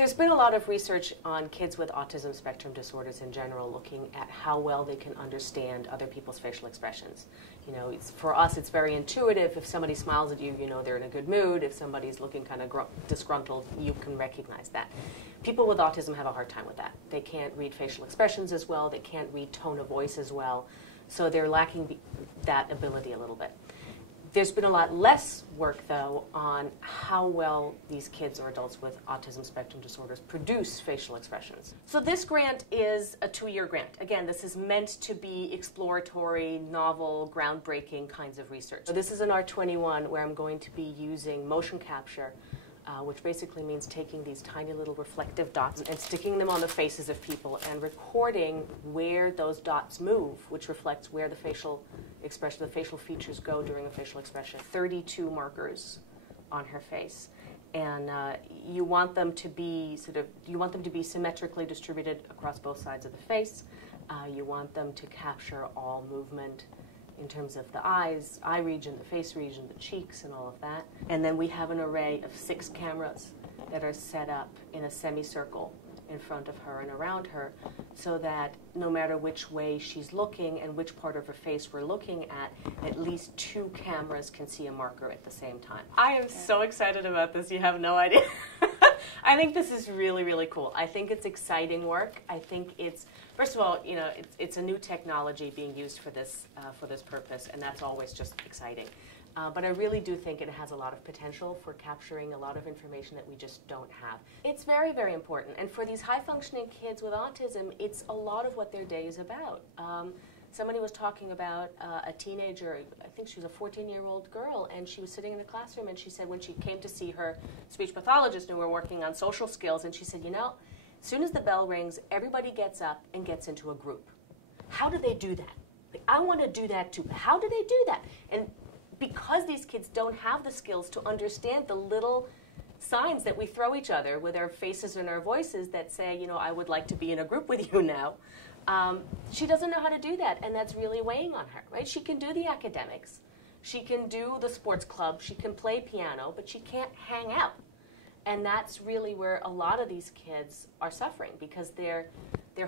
There's been a lot of research on kids with autism spectrum disorders in general, looking at how well they can understand other people's facial expressions. You know, for us, it's very intuitive. If somebody smiles at you, you know they're in a good mood. If somebody's looking kind of disgruntled, you can recognize that. People with autism have a hard time with that. They can't read facial expressions as well. They can't read tone of voice as well. So they're lacking that ability a little bit. There's been a lot less work, though, on how well these kids or adults with autism spectrum disorders produce facial expressions. So this grant is a 2-year grant. Again, this is meant to be exploratory, novel, groundbreaking kinds of research. So this is an R21 where I'm going to be using motion capture, which basically means taking these tiny little reflective dots and sticking them on the faces of people and recording where those dots move, which reflects where the facial expression, the facial features go during a facial expression. 32 markers on her face. And you want them to be symmetrically distributed across both sides of the face. You want them to capture all movement in terms of the eyes, eye region, the face region, the cheeks, and all of that. And then we have an array of 6 cameras that are set up in a semicircle in front of her and around her, so that no matter which way she's looking and which part of her face we're looking at least 2 cameras can see a marker at the same time. I am so excited about this, you have no idea. I think this is really, really cool. I think it's exciting work. I think it's, first of all, you know, it's a new technology being used for this purpose, and that's always just exciting. But I really do think it has a lot of potential for capturing a lot of information that we just don't have. It's very, very important. And for these high-functioning kids with autism, it's a lot of what their day is about. Somebody was talking about a teenager, I think she was a 14-year-old girl, and she was sitting in a classroom, and she said when she came to see her speech pathologist, and we were working on social skills, and she said, you know, as soon as the bell rings, everybody gets up and gets into a group. How do they do that? Like, I want to do that too. How do they do that? And because these kids don't have the skills to understand the little signs that we throw each other with our faces and our voices that say, you know, I would like to be in a group with you now, she doesn't know how to do that, and that's really weighing on her, right? She can do the academics, she can do the sports club, she can play piano, but she can't hang out. And that's really where a lot of these kids are suffering, because they're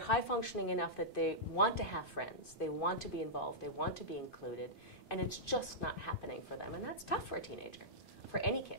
high functioning enough that they want to have friends, they want to be involved, they want to be included, and it's just not happening for them. And that's tough for a teenager, for any kid.